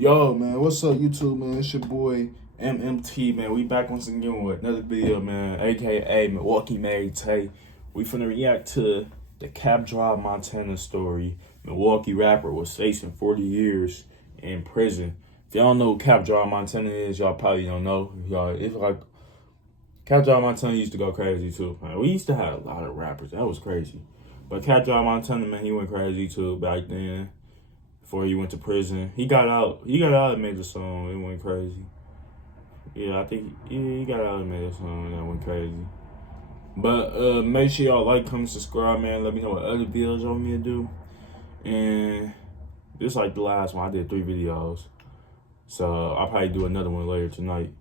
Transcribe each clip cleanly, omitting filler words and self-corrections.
Yo, man, what's up, YouTube, man? It's your boy MMT, man. We back once again with another video, man. AKA Milwaukee Mary Tay. We finna react to the CapDrive Montana story. Milwaukee rapper was facing 40 years in prison. If y'all know who CapDrive Montana is, y'all probably don't know. It's like CapDrive Montana used to go crazy too. Man, we used to have a lot of rappers. That was crazy. But CapDrive Montana, man, he went crazy too back then. Before he went to prison, he got out. And made the song. It went crazy. Yeah, I think he got out and made a song and that went crazy. But make sure y'all like, comment, subscribe, man. Let me know what other videos y'all want me to do. And this like the last one. I did 3 videos, so I'll probably do another one later tonight.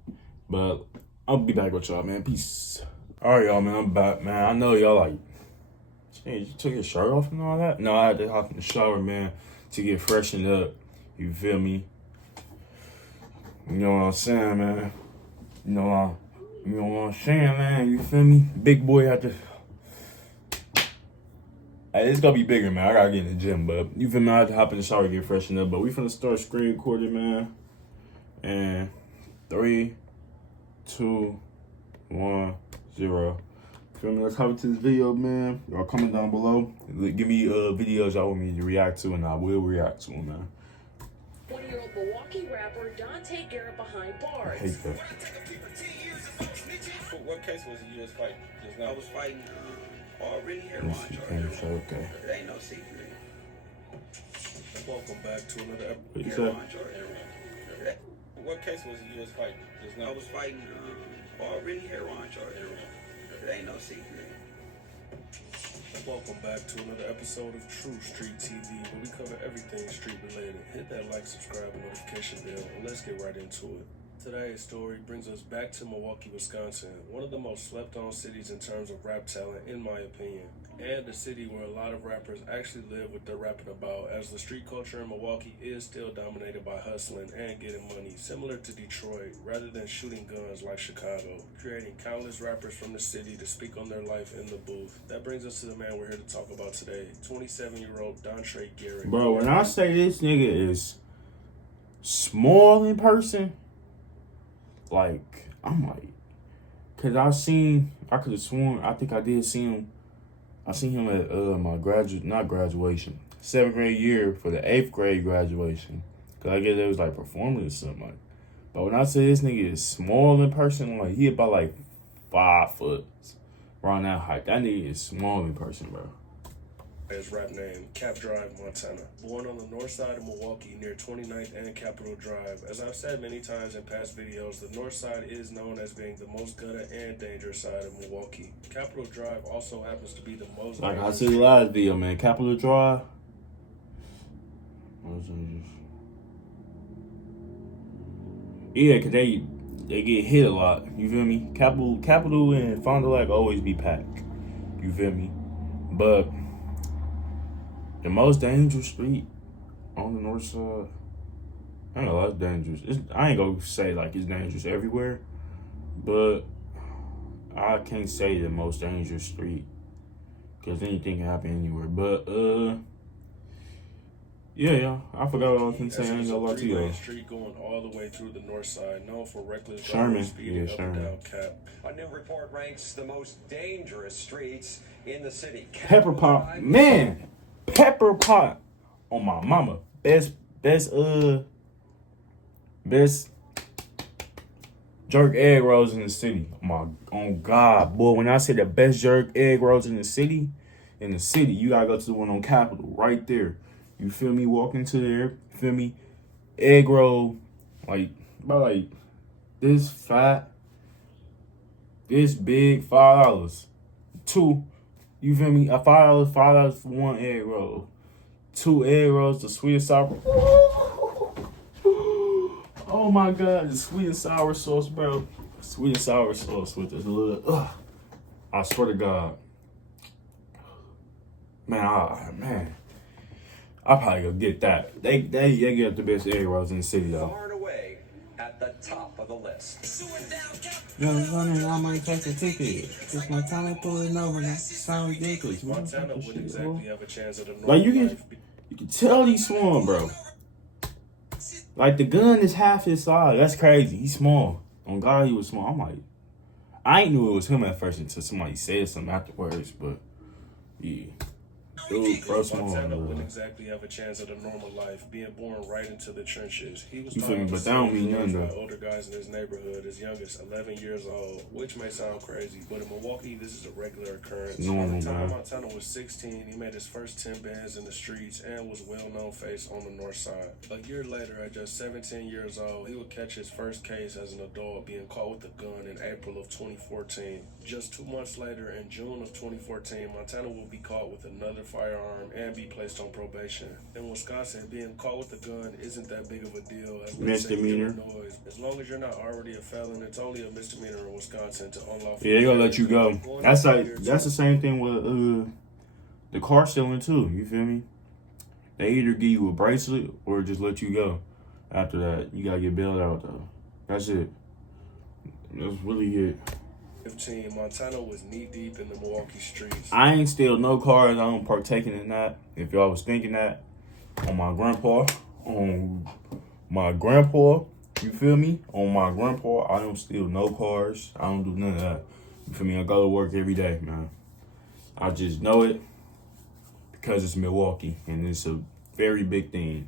But I'll be back with y'all, man. Peace. All right, y'all, man. I'm back, man. I know y'all like, hey, you took your shirt off and all that. No, I had to hop in the shower, man, to get freshened up. You feel me? You know what I'm saying, man? You know what I'm saying, man? You feel me? Big boy had to. Hey, it's gonna be bigger, man. I gotta get in the gym, but you feel me? I had to hop in the shower, get freshened up. But we finna start screen recording, man. And 3, 2, 1, 0. Feel me? Let's hop into this video, man. Y'all comment down below. Give me videos y'all want me to react to, and I will react to them, man. 20-year-old Milwaukee rapper Dante Garrett behind bars. I hate that. What case was you was fighting? Just now? I was fighting already heroin charges. Okay. It ain't no secret. Welcome back to another What you Heroin said? charges. What case was you was fighting? Just now? I was fighting already heroin charges. It ain't no secret. Welcome back to another episode of True Street TV, where we cover everything street related. Hit that like, subscribe, and notification bell, and let's get right into it. Today's story brings us back to Milwaukee, Wisconsin, one of the most slept-on cities in terms of rap talent, in my opinion, and a city where a lot of rappers actually live what they're rapping about, as the street culture in Milwaukee is still dominated by hustling and getting money, similar to Detroit, rather than shooting guns like Chicago, creating countless rappers from the city to speak on their life in the booth. That brings us to the man we're here to talk about today, 27-year-old Dante Garrett. Bro, when I say this nigga is small in person, like, I'm like, cause I could have sworn, I think I did see him. I seen him at my not graduation, 7th grade year for the 8th grade graduation. Cause I guess it was like performing or something like. But when I say this nigga is small in person, like he about like 5 foot, around that height. That nigga is small in person, bro. His rap name, CapDrive, Montana. Born on the north side of Milwaukee near 29th and Capitol Drive. As I've said many times in past videos, the north side is known as being the most gutter and dangerous side of Milwaukee. Capitol Drive also happens to be the most Like I said last video, man, Capitol Drive. Yeah, cause they get hit a lot. You feel me? Capitol and Fond du Lac always be packed. You feel me? But the most dangerous street on the north side, I know that's dangerous. I ain't gonna say like it's dangerous everywhere, but I can't say the most dangerous street because anything can happen anywhere. But yeah, I forgot what I was gonna say. I ain't gonna lie to you. Street going all the way through the north side, known for reckless Sherman, speeding up and down Cap. A new report ranks the most dangerous streets in the city. Pepper pot, man. Pepper pot on my mama. Best jerk egg rolls in the city. On God, boy. When I say the best jerk egg rolls in the city, you gotta go to the one on Capitol right there. You feel me? Walk into there. You feel me? Egg roll, like about like this fat, this big, $5. 2. You feel me? $5 for 1 egg roll. 2 egg rolls, the sweet and sour. Oh my God, the sweet and sour sauce, bro. Sweet and sour sauce with this little. I swear to God, man, I'll probably go get that. They get the best egg rolls in the city, though. Far and away at the top of the list. Yo, I might take a ticket. It's my time pulling over. That sound ridiculous. Montana wouldn't exactly have a chance at a normal Like you life. can tell he's small, bro. Like, the gun is half his size. That's crazy. He's small. On God, he was small. I'm like, I ain't knew it was him at first until somebody said something afterwards, but yeah. Dude, bro, small, Montana bro. wouldn't exactly have a chance at a normal life, being born right into the trenches. He was You feel me? But that don't mean nothing, by though. older guys in his neighborhood as young as 11 years old, which may sound crazy, but in Milwaukee, this is a regular occurrence. Normal, By the time man. Montana was 16, he made his first 10 bands in the streets and was a well-known face on the north side. A year later, at just 17 years old, he would catch his first case as an adult, being caught with a gun in April of 2014. Just 2 months later, in June of 2014, Montana will be caught with another firearm and be placed on probation. In Wisconsin, being caught with a gun isn't that big of a deal. As Misdemeanor. Illinois. As long as you're not already a felon, it's only a misdemeanor in Wisconsin to unlawful. Yeah, they gonna let you go. That's the same thing with the car stealing too. You feel me? They either give you a bracelet or just let you go. After that, you gotta get bailed out though. That's it. That's really it. 15, Montana was knee-deep in the Milwaukee streets. I ain't steal no cars. I don't partaking in that. If y'all was thinking that, on my grandpa, you feel me? On my grandpa, I don't steal no cars. I don't do none of that. You feel me? I go to work every day, man. I just know it because it's Milwaukee, and it's a very big thing.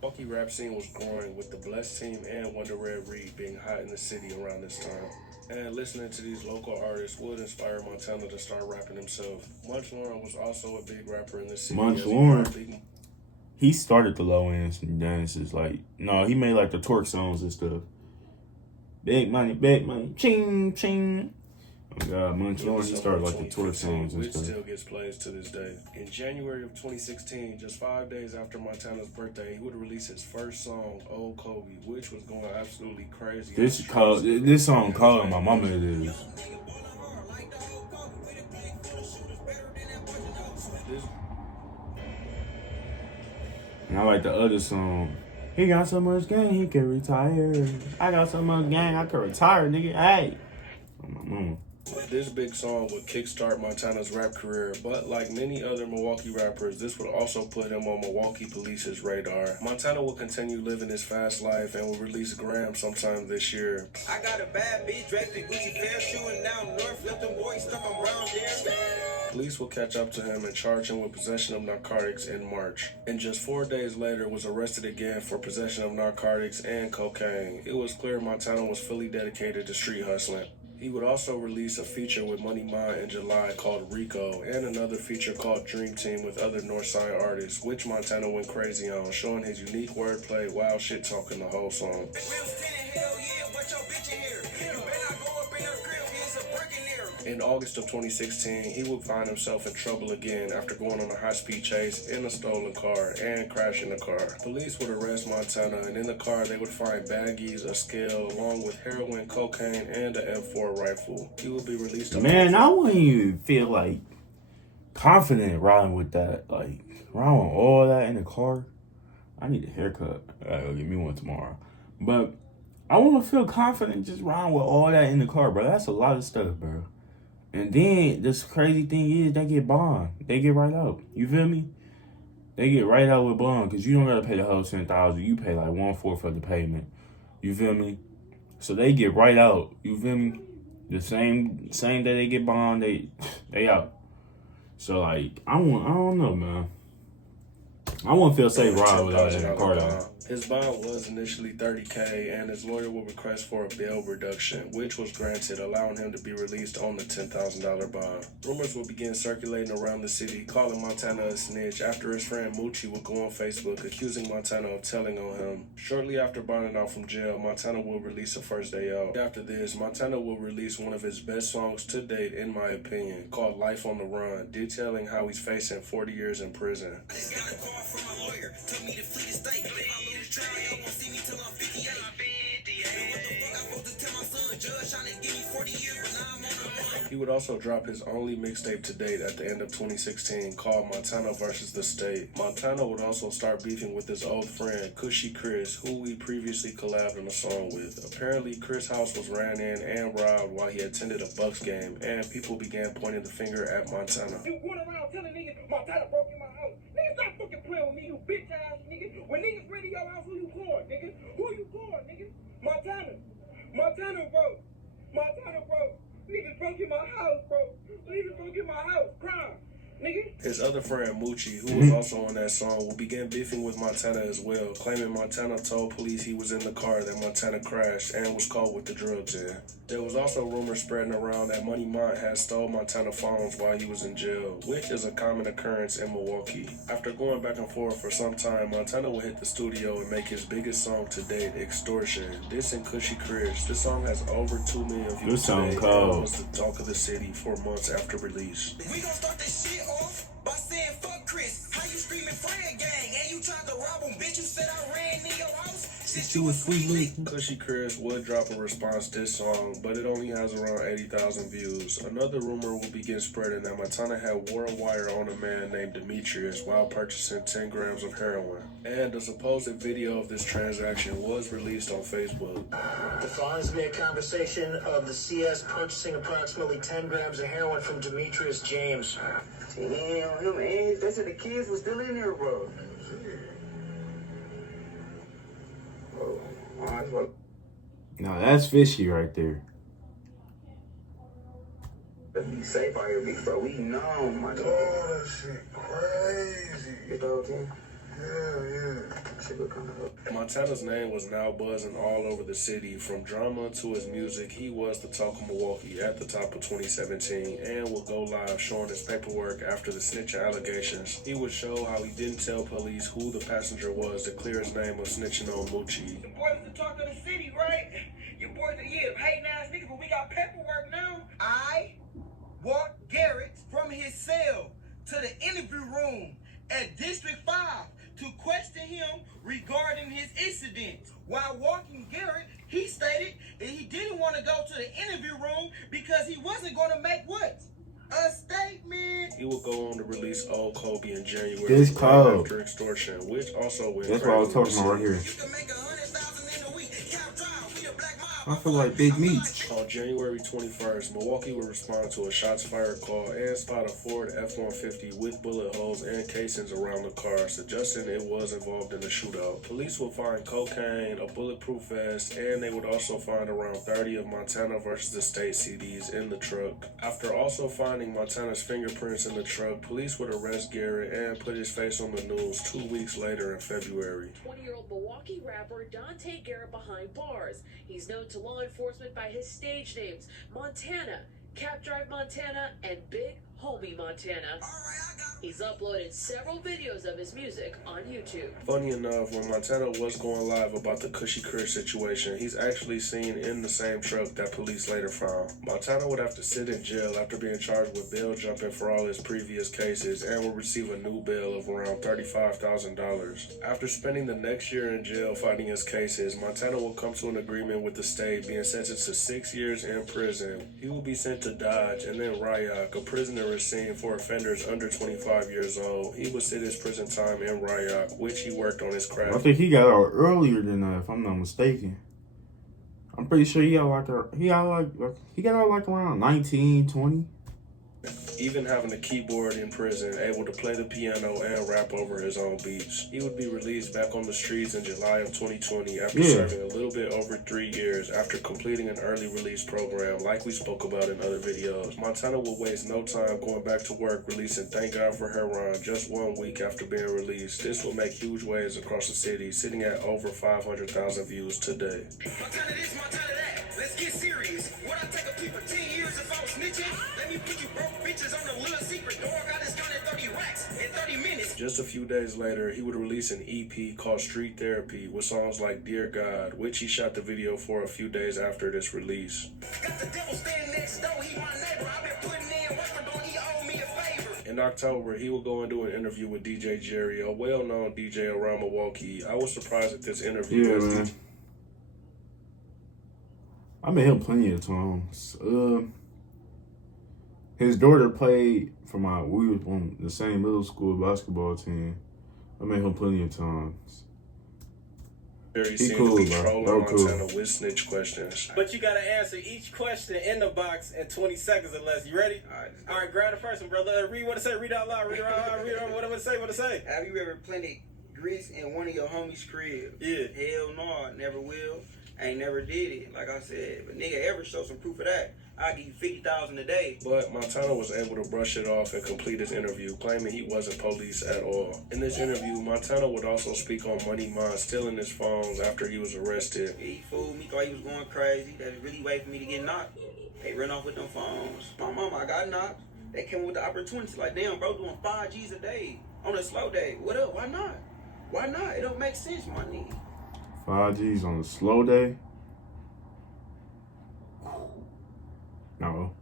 Milwaukee rap scene was growing with the Blessed Team and Wonder Red Reed being hot in the city around this time. And listening to these local artists would inspire Montana to start rapping himself. Munch Lauren was also a big rapper in the city. Munch Lauren, he started the low ends and dances. Like, no, he made like the twerk songs and stuff. Big money, ching, ching. Oh God, Munch Lauren, he started like the twerk songs and which stuff. still gets plays to this day. In January of 2016, just 5 days after Montana's birthday, he would release his first song, Old Kobe, which was going absolutely crazy. This song called My Mama It Is. And I like the other song. He got so much gang, he can retire. I got so much gang, I can retire, nigga. Hey. Oh, my mama. This big song would kickstart Montana's rap career, but like many other Milwaukee rappers, this would also put him on Milwaukee police's radar. Montana will continue living his fast life and will release Graham sometime this year. I got a bad bitch dressed in Gucci fair, shooting down north, left them boys stuck on brown there. Police will catch up to him and charge him with possession of narcotics in March. And just 4 days later was arrested again for possession of narcotics and cocaine. It was clear Montana was fully dedicated to street hustling. He would also release a feature with Money Mine in July called Rico, and another feature called Dream Team with other Northside artists, which Montana went crazy on, showing his unique wordplay while shit talking the whole song. In August of 2016, he would find himself in trouble again after going on a high-speed chase in a stolen car and crashing the car. Police would arrest Montana, and in the car they would find baggies, a scale, along with heroin, cocaine, and an M4 rifle. He would be released. Man, I wouldn't even feel like confident riding with that. Like, riding with all that in the car. I need a haircut. I gotta go get me one tomorrow. But I want to feel confident just riding with all that in the car, bro. That's a lot of stuff, bro. And then this crazy thing is they get bond. They get right out. You feel me? They get right out with bond because you don't gotta pay the whole $10,000. You pay like 1/4 of the payment. You feel me? So they get right out. You feel me? The same day they get bond, they out. So like I don't know, man. I won't feel safe riding without that in the car though. His bond was initially $30K, and his lawyer would request for a bail reduction, which was granted, allowing him to be released on the $10,000 bond. Rumors would begin circulating around the city, calling Montana a snitch after his friend Moochie would go on Facebook accusing Montana of telling on him. Shortly after bonding out from jail, Montana will release a first day out. After this, Montana will release one of his best songs to date, in my opinion, called Life on the Run, detailing how he's facing 40 years in prison. I just got a call from my lawyer, told me to flee the state. If I lose trial, y'all won't see me till I'm 58. And what the fuck I supposed to tell my son? Judge trying to give me 40 years, but now I'm on the run. He would also drop his only mixtape to date at the end of 2016 called Montana vs. the State. Montana would also start beefing with his old friend, Cushy Chris, who we previously collabed on a song with. Apparently, Chris' house was ran in and robbed while he attended a Bucks game, and people began pointing the finger at Montana. You run around telling niggas Montana broke in my house. Niggas stop fucking playing with me, you bitch ass niggas. When niggas ready your house, who you calling? His other friend, Moochie, who was also on that song, will begin beefing with Montana as well, claiming Montana told police he was in the car that Montana crashed and was caught with the drugs in. There was also rumors spreading around that Money Mont had stole Montana phones while he was in jail, which is a common occurrence in Milwaukee. After going back and forth for some time, Montana would hit the studio and make his biggest song to date, Extortion. This and Cushy Chris. This song has over 2 million views today and was the talk of the city for months after release. We gon' start this shit off by saying fuck Chris. How you screaming Fred gang? And you tried to rob him, bitch. You said I ran in your house. Since you was sweet. Cushy Chris would drop a response to this song, but it only has around 80,000 views. Another rumor will begin spreading that Montana had wore a wire on a man named Demetrius while purchasing 10 grams of heroin. And a supposed video of this transaction was released on Facebook. The funds be a conversation of the CS purchasing approximately 10 grams of heroin from Demetrius James. Damn, him and they said the kids were still in there, bro. Oh, Now that's fishy right there. be safe out here, big bro. We know, my dog. Oh, that shit crazy. Your dog, team? Yeah. Shit look kind of up. Montana's name was now buzzing all over the city. From drama to his music, he was the talk of Milwaukee at the top of 2017 and would go live showing his paperwork after the snitching allegations. He would show how he didn't tell police who the passenger was to clear his name of snitching on Moochie. Your boys the talk of the city, right? Your boys are, hating ass niggas, but we got paperwork now. I walked Garrett from his cell to the interview room at District 5 to question him regarding his incident. While walking Garrett, he stated that he didn't want to go to the interview room because he wasn't going to make what? A statement. He would go on to release Old Kobe in January This cold. after Extortion, which also went That's what I was talking about right here. You can make 100,000 in a week. CapDrive, we a black mob. I feel like Big Meat. On January 21st, Milwaukee would respond to a shots fired call and spot a Ford F-150 with bullet holes and casings around the car, suggesting it was involved in a shootout. Police would find cocaine, a bulletproof vest, and they would also find around 30 of Montana vs. the State CDs in the truck. After also finding Montana's fingerprints in the truck, police would arrest Garrett and put his face on the news 2 weeks later in February. 20-year-old Milwaukee rapper Dante Garrett behind bars. He's known to law enforcement by his stage names Montana, CapDrive Montana, and Big Homie Montana. He's uploaded several videos of his music on YouTube. Funny enough, when Montana was going live about the Cushy Chris situation, he's actually seen in the same truck that police later found. Montana would have to sit in jail after being charged with bail jumping for all his previous cases and will receive a new bail of around $35,000. After spending the next year in jail fighting his cases, Montana will come to an agreement with the state, being sentenced to 6 years in prison. He will be sent to Dodge and then Ryoc, a prison scene for offenders under 25 years old. He would sit his prison time in Ryoc, which he worked on his craft. I think he got out earlier than that, if I'm not mistaken. I'm pretty sure he got out like around 19, 20. Even having a keyboard in prison, able to play the piano and rap over his own beats. He would be released back on the streets in July of 2020 after serving a little bit over 3 years after completing an early release program like we spoke about in other videos. Montana will waste no time going back to work releasing Thank God for Heron just 1 week after being released. This will make huge waves across the city, sitting at over 500,000 views today. Montana this, Montana that. Let's get serious. Would I take a plea for 10 years if I was snitching? Let me put you broke bitches on a little secret door. Got this gun at 30 racks in 30 minutes. Just a few days later, he would release an EP called Street Therapy with songs like Dear God, which he shot the video for a few days after this release. Got the devil standing next door. He my neighbor. I've been putting in work, but don't he owe me a favor? In October, he will go and do an interview with DJ Jerry, a well-known DJ around Milwaukee. I was surprised at this interview. Yeah, man. I met him plenty of times. His daughter played for we were on the same middle school basketball team. I met him plenty of times. He He seemed cool, to be bro. trolling Real Montana cool. with snitch questions. But you gotta answer each question in the box in 20 seconds or less. You ready? All right, grab the first one, brother. Read what it say. Read out loud. Read it out loud. Read it out. What it say. What it say. Have you ever planted grease in one of your homies' crib? Yeah. Hell no, never will. I ain't never did it, like I said. But nigga ever show some proof of that. I give you 50,000 a day. But Montana was able to brush it off and complete his interview, claiming he wasn't police at all. In this interview, Montana would also speak on Money Mine stealing his phones after he was arrested. He fooled me, thought he was going crazy. They was really waiting for me to get knocked. They run off with them phones. My mama, I got knocked. They came with the opportunity, like, damn, bro, doing 5 G's a day on a slow day. What up? Why not? Why not? It don't make sense, my nigga. 5 G's on a slow day? No.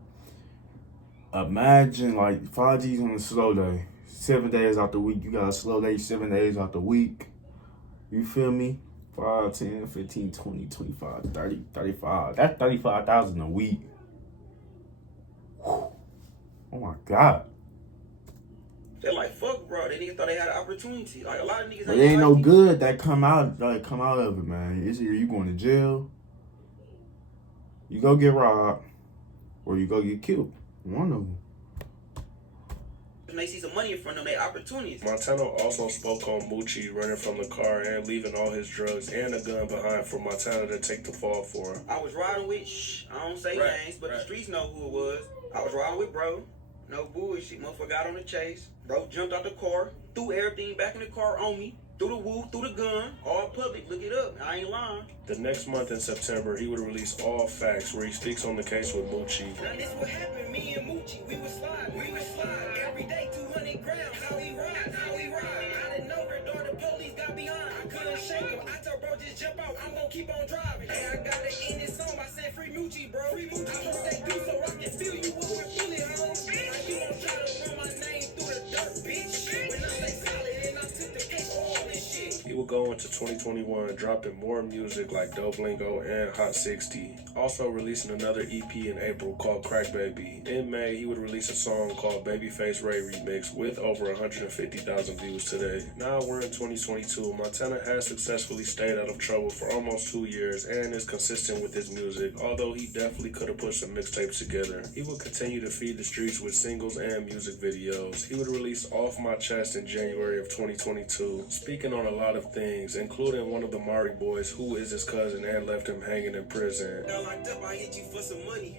Imagine like 5 G's on a slow day. 7 days out the week. You got a slow day 7 days out the week. You feel me? 5, 10, 15, 20, 25, 30, 35. That's 35,000 a week. Whew. Oh my God. They're like, fuck, bro. They niggas thought they had an opportunity. Like, a lot of niggas But it ain't no good that come out of it, man. It's either you going to jail, you go get robbed, or you go get killed. One of them. When they see some money in front of them, they opportunities. Montana also spoke on Moochie running from the car and leaving all his drugs and a gun behind for Montana to take the fall for. I was riding with, I don't say names, but the streets know who it was. I was riding with bro. No bullshit. Motherfucker got on the chase. Bro jumped out the car, threw everything back in the car on me. Through the woo, through the gun, all public, look it up, I ain't lying. The next month in September, he would release All Facts, where he speaks on the case with Moochie. Now this what happened, me and Moochie, we was slide every day, 200 grams, how he ride. I didn't know her door, the police got behind, I couldn't shake him, I told bro just jump out, I'm gonna keep on driving. Hey, I gotta end this song by saying free Moochie, bro, I hope they do so I can feel you when we're fully home. Like you gon' try to run my name through the dirt, bitch, when I say solid and I took the case for all this shit. He would go into 2021 dropping more music like Dope Lingo and Hot 60. Also releasing another EP in April called Crack Baby. In May, he would release a song called Babyface Ray Remix with over 150,000 views today. Now we're in 2022. Montana has successfully stayed out of trouble for almost 2 years and is consistent with his music, although he definitely could have put some mixtapes together. He would continue to feed the streets with singles and music videos. He would release Off My Chest in January of 2022, speaking on a lot of things, including one of the Mari boys who is his cousin and left him hanging in prison. Got locked up, I hit you for some money.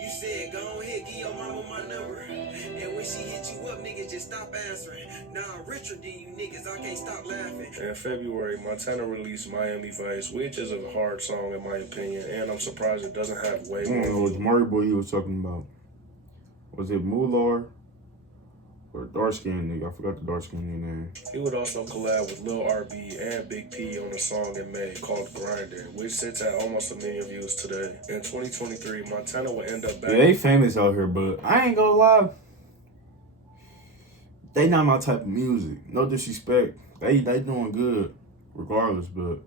You said, go ahead, give your mama my number. And when she hit you up, niggas just stop answering. Now I'm richer than you niggas, I can't stop laughing. In February, Montana released Miami Vice, which is a hard song in my opinion, and I'm surprised it doesn't have way I more. don't know which Murray boy he was talking about. Was it Mular? Or dark skinned nigga, I forgot the dark skinned nigga name. He would also collab with Lil RB and Big P on a song in May called Grindin', which sits at almost 1 million views today. In 2023, Montana would end up back. Yeah, they famous out here, but I ain't gonna lie. They not my type of music. No disrespect. They doing good regardless, but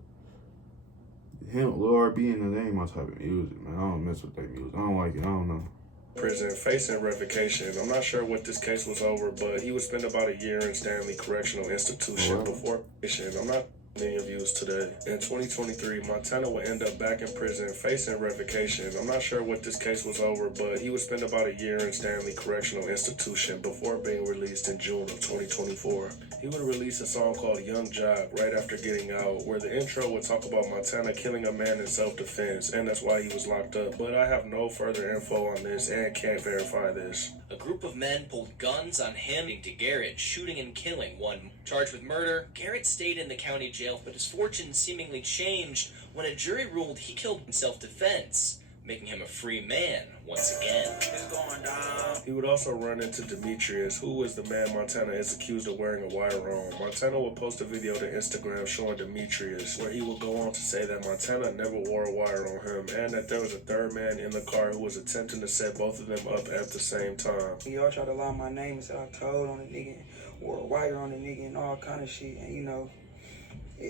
him, Lil RB, and they ain't my type of music, man. I don't mess with their music. I don't like it. I don't know. Prison facing revocation. I'm not sure what this case was over, but he would spend about a year in Stanley Correctional Institution before I'm not million views today. In 2023, Montana would end up back in prison facing revocation. I'm not sure what this case was over, but he would spend about a year in Stanley Correctional Institution before being released in June of 2024. He would release a song called Young Jock right after getting out, where the intro would talk about Montana killing a man in self-defense, and that's why he was locked up. But I have no further info on this and can't verify this. A group of men pulled guns on him to Garrett, shooting and killing one. Charged with murder, Garrett stayed in the county jail, but his fortune seemingly changed when a jury ruled he killed in self-defense, making him a free man once again. It's going down. He would also run into Demetrius, who is the man Montana is accused of wearing a wire on. Montana would post a video to Instagram showing Demetrius, where he would go on to say that Montana never wore a wire on him, and that there was a third man in the car who was attempting to set both of them up at the same time. Y'all tried to lie my name and said I told on the nigga, wore a wire on the nigga and all kind of shit, and you know,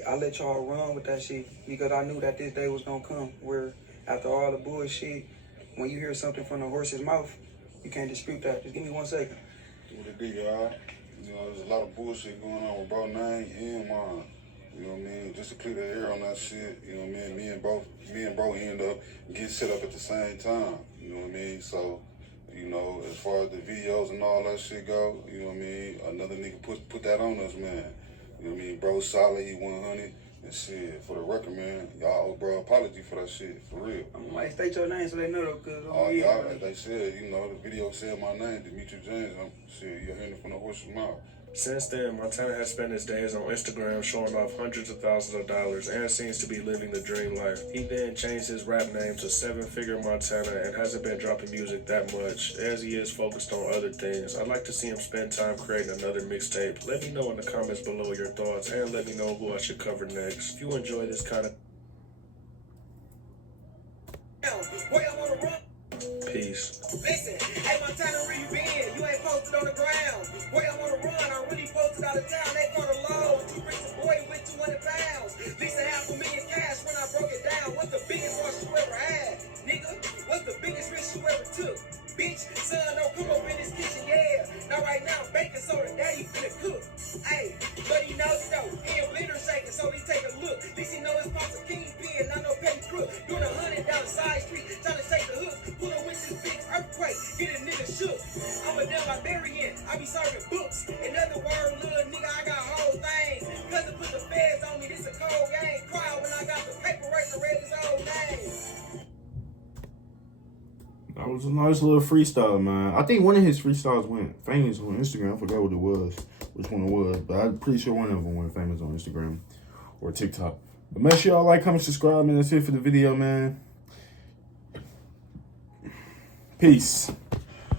I let y'all run with that shit because I knew that this day was gonna come where after all the bullshit, when you hear something from the horse's mouth, you can't dispute that. Just give me 1 second. Do what it do, y'all. You know, there's a lot of bullshit going on with bro name and mine. You know what I mean? Just to clear the air on that shit, you know what I mean? Me and bro end up getting set up at the same time. You know what I mean? So, you know, as far as the videos and all that shit go, you know what I mean? Another nigga put that on us, man. You know what I mean? Bro solid, he 100. And shit, for the record, man, y'all owe bro apology for that shit, for real. I'm like, state your name so they know though, cause y'all, like they said, you know, the video said my name, Demetri James. Shit, you're hearing it from the horse's mouth. Since then, Montana has spent his days on Instagram showing off hundreds of thousands of dollars and seems to be living the dream life. He then changed his rap name to 7-Figure Montana and hasn't been dropping music that much, as he is focused on other things. I'd like to see him spend time creating another mixtape. Let me know in the comments below your thoughts, and let me know who I should cover next. If you enjoy this kind of... Peace. Listen, hey Montana, where you been? You ain't posted on the ground. Boy, I'm on the run. I really posted out of town. They caught a load. You brings a boy with 200 pounds. At least $500,000 cash when I broke it down. What's the biggest rush you ever had? Nigga, what's the biggest risk you ever took? Bitch, son, don't come up in this kitchen, yeah. Now right now, baking soda, daddy finna cook. Hey, but he knows it though. He ain't litter shaking, so he take a look. At least he know his pops a kingpin, not no petty crook. Doing 100 down the side street, trying to shake the hook. Pull up with this big earthquake, get a nigga shook. I'm a damn librarian, I be serving books. In other words, little nigga, I got whole things. Cause it put the feds on me, this a cold game. Cry when I got the paperwork to read his old name. That was a nice little freestyle, man. I think one of his freestyles went famous on Instagram. I forgot what it was, which one it was, but I'm pretty sure one of them went famous on Instagram or TikTok. But make sure y'all like, comment, subscribe, man. That's it for the video, man. Peace.